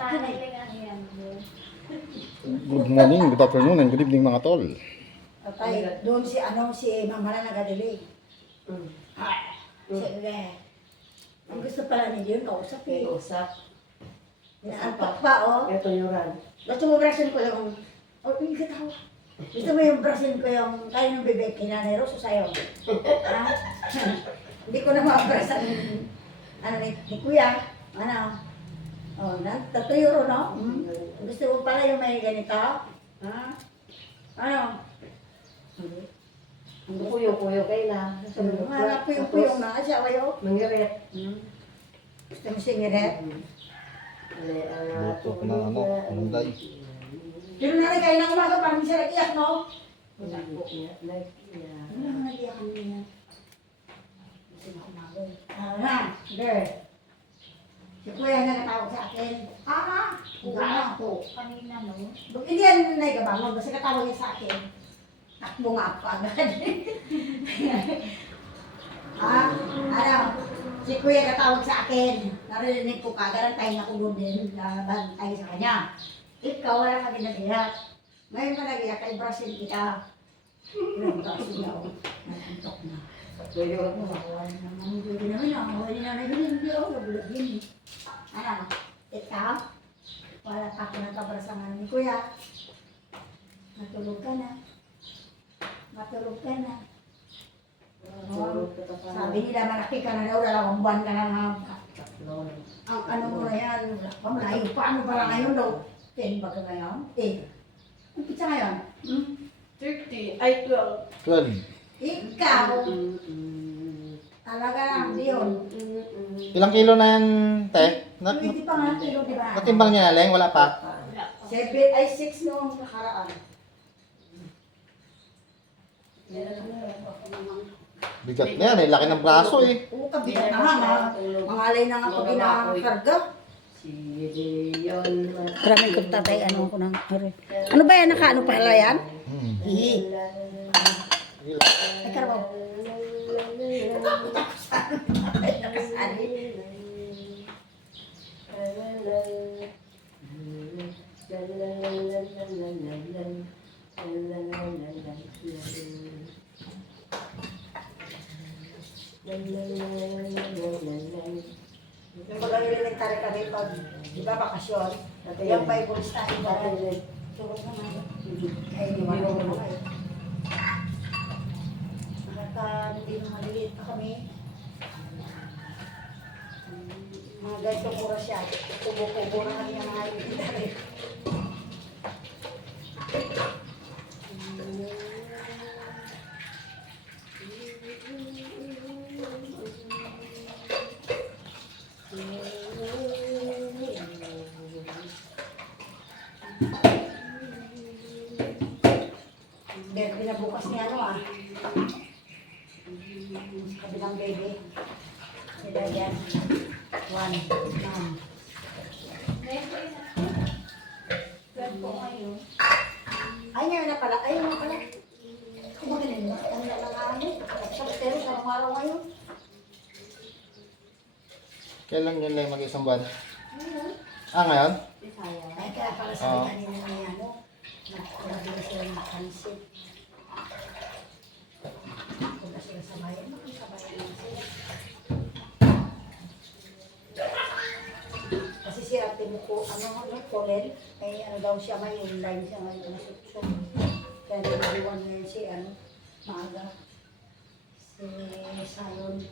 Good morning, good afternoon, and good evening mga tol. Patay, doon si Mama na nag-delay. Sige. Ang gusto pala niya yun, kausap eh. Usap. Inaantok pa, oh. Ito yung ran. Gusto mo brasin ko yung, hindi ka tao. Gusto mo yung brasin ko yung, kaya ng bibig, kinanay Rosso sa'yo. Ha? Hindi ko na mabrasan, ni Kuya. Ano? Oh, €3, no? Gusto mo pala yung may ganito? Ha? Ano? Puyo-puyo kayo na. Mga puyong-puyong na siya, kayo. Mangirit. Gusto mo singiret? Luto ko ng unday. Pero nalagay ng umaga, parang siya nag-iyak, no? Wala po niya. Ano na nag-iyak kami niya? Gusto na kumagal. Na, girl. Si Kuya na natawag sa akin. Gano'n ako. Kanina, no? Hindi yan nagkabangon, basta katawag niya sa akin. Takbo nga ako agad. Ano? Si Kuya katawag sa akin. Narinig ko kagad, tayo na ko din, bantay sa kanya. Ikaw, wala ka ginagayak. Ngayon ka nagayak, ay brasin kita. Brasin ako. Nalantok na. Puyo. Mawawala naman. Hindi naman ako. Hindi ako nabulagin. Ano? Ikaw? Wala ka ako nagkabrasangan ni Kuya. Matulog ka na. Matulog ka na. Sabi nila, malaki ka na daw, 2 buwan ka na nga. Ang ano mo na yan, malayo pa, ano pala ngayon daw? 10 ba ka ngayon? 10. Ang pizza ngayon? 30. Ay, 12. 12. Ikaw, talaga lang, yun. Ilang kilo na yan, te? Hindi pa nga kilo, di ba? Natimbang niya na lang, wala pa. 6 noong nakaraan. Bigat na yan, eh. Laki ng braso eh. Oo, kabigat na nga. Mangalay na nga pag inakarga. Si Leon. Maraming kong tatay, ano ko nang... Ano ba yan? Naka-ano pala yan? Ihi. Ay, karabaw. Ay, nakasali. Yung mga elementary kami pag, di ba, bakasyon, yung Bible study ba? Tulog naman. Ay, di ba naman kayo? Hindi na maliliit pa kami. Mga ganito pura siya. Kubo-kubo na kami ng mga elementary. Dahil pinabukas niya kabilang baby. Sila yan. 1, 9. Ganito kayo. Ay, ngayon na pala. Ayun na pala. Kumagaling mo. Ang lalangani. Pero sa araw ngayon. Kailan yun lang mag-isang buwan? Ngayon? Ay, kaya pala sa kanina na yan. Nagbigas sila ng pansit. Punta sila sa bayan. Sa bayan lang sila. Kasi si ate mo ko, Colin, ay ano daw siya may line siya ngayon na suksok. Kaya nag-iwan ngayon si maaga. Si Sayon.